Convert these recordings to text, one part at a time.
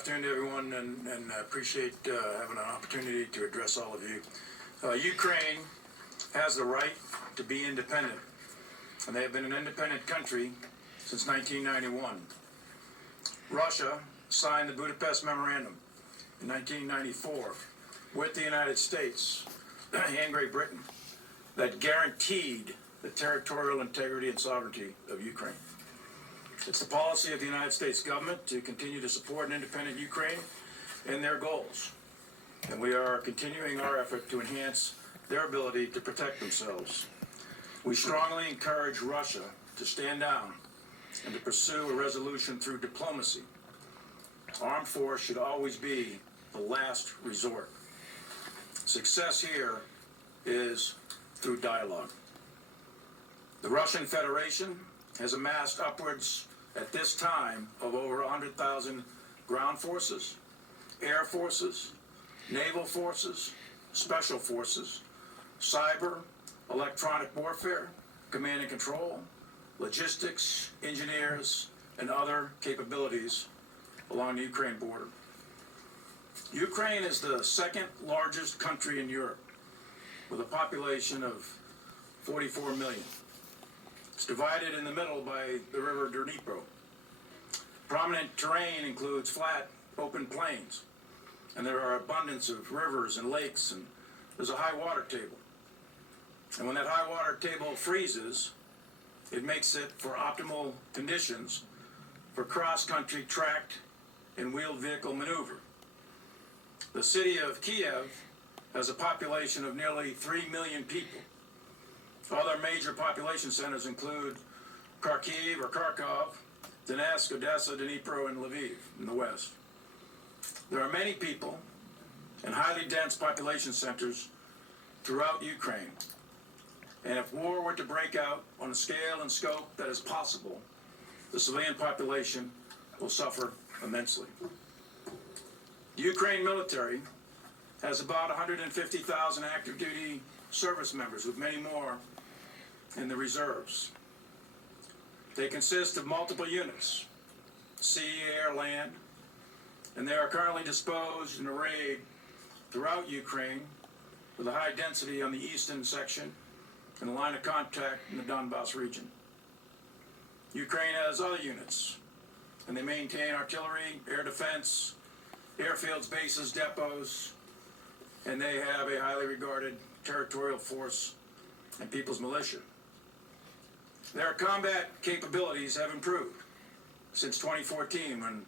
afternoon to everyone, and I appreciate having an opportunity to address all of you. Ukraine has the right to be independent, and they have been an independent country since 1991. Russia signed the Budapest Memorandum in 1994 with the United States and Great Britain that guaranteed the territorial integrity and sovereignty of Ukraine. It's the policy of the United States government to continue to support an independent Ukraine and their goals. And we are continuing our effort to enhance their ability to protect themselves. We strongly encourage Russia to stand down and to pursue a resolution through diplomacy. Armed force should always be the last resort. Success here is through dialogue. The Russian Federation has amassed upwards, at this time, of over 100,000 ground forces, air forces, naval forces, special forces, cyber, electronic warfare, command and control, logistics, engineers, and other capabilities along the Ukraine border. Ukraine is the second largest country in Europe, with a population of 44 million. It's divided in the middle by the river Dnipro. Prominent terrain includes flat, open plains, and there are abundance of rivers and lakes, and there's a high water table. And when that high water table freezes, it makes it for optimal conditions for cross-country tracked and wheeled vehicle maneuver. The city of Kiev has a population of nearly 3 million people. Other major population centers include Kharkiv or Kharkov, Donetsk, Odessa, Dnipro, and Lviv in the west. There are many people and highly dense population centers throughout Ukraine. And if war were to break out on a scale and scope that is possible, the civilian population will suffer immensely. The Ukraine military has about 150,000 active duty service members, with many more in the reserves. They consist of multiple units, sea, air, land, and they are currently disposed and arrayed throughout Ukraine with a high density on the eastern section and a line of contact in the Donbass region. Ukraine has other units, and they maintain artillery, air defense, airfields, bases, depots, and they have a highly regarded territorial force and people's militia. Their combat capabilities have improved since 2014, when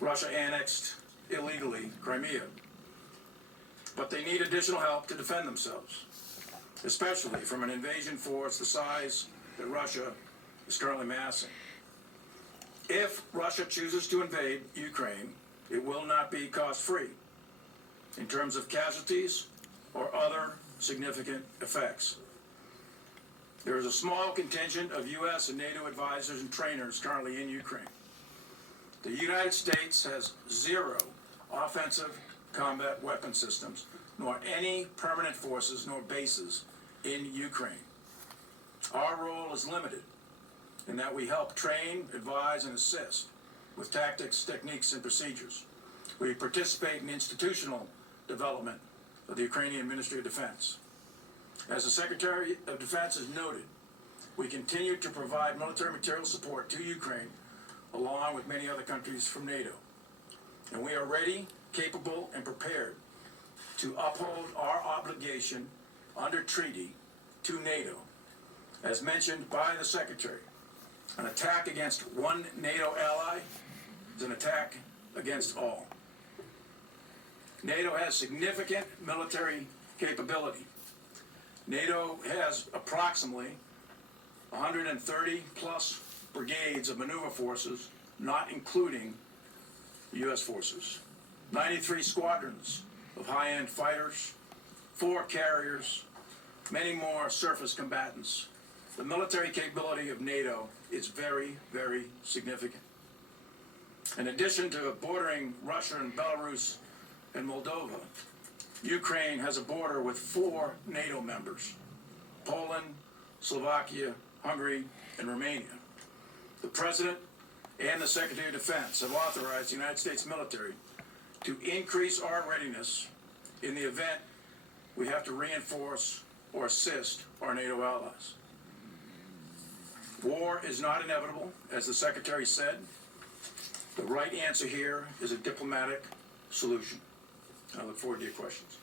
Russia annexed illegally Crimea. But they need additional help to defend themselves, especially from an invasion force the size that Russia is currently massing. If Russia chooses to invade Ukraine, it will not be cost-free in terms of casualties or other significant effects. There is a small contingent of U.S. and NATO advisors and trainers currently in Ukraine. The United States has zero offensive combat weapon systems, nor any permanent forces nor bases in Ukraine. Our role is limited in that we help train, advise, and assist with tactics, techniques, and procedures. We participate in institutional development of the Ukrainian Ministry of Defense. As the Secretary of Defense has noted, we continue to provide military material support to Ukraine, along with many other countries from NATO. And we are ready, capable, and prepared to uphold our obligation under treaty to NATO. As mentioned by the Secretary, an attack against one NATO ally is an attack against all. NATO has significant military capability. NATO has approximately 130 plus brigades of maneuver forces, not including the U.S. forces, 93 squadrons of high-end fighters, 4 carriers, many more surface combatants. The military capability of NATO is very, very significant. In addition to bordering Russia and Belarus and Moldova, Ukraine has a border with 4 NATO members: Poland, Slovakia, Hungary, and Romania. The President and the Secretary of Defense have authorized the United States military to increase our readiness in the event we have to reinforce or assist our NATO allies. War is not inevitable, as the Secretary said. The right answer here is a diplomatic solution. I look forward to your questions.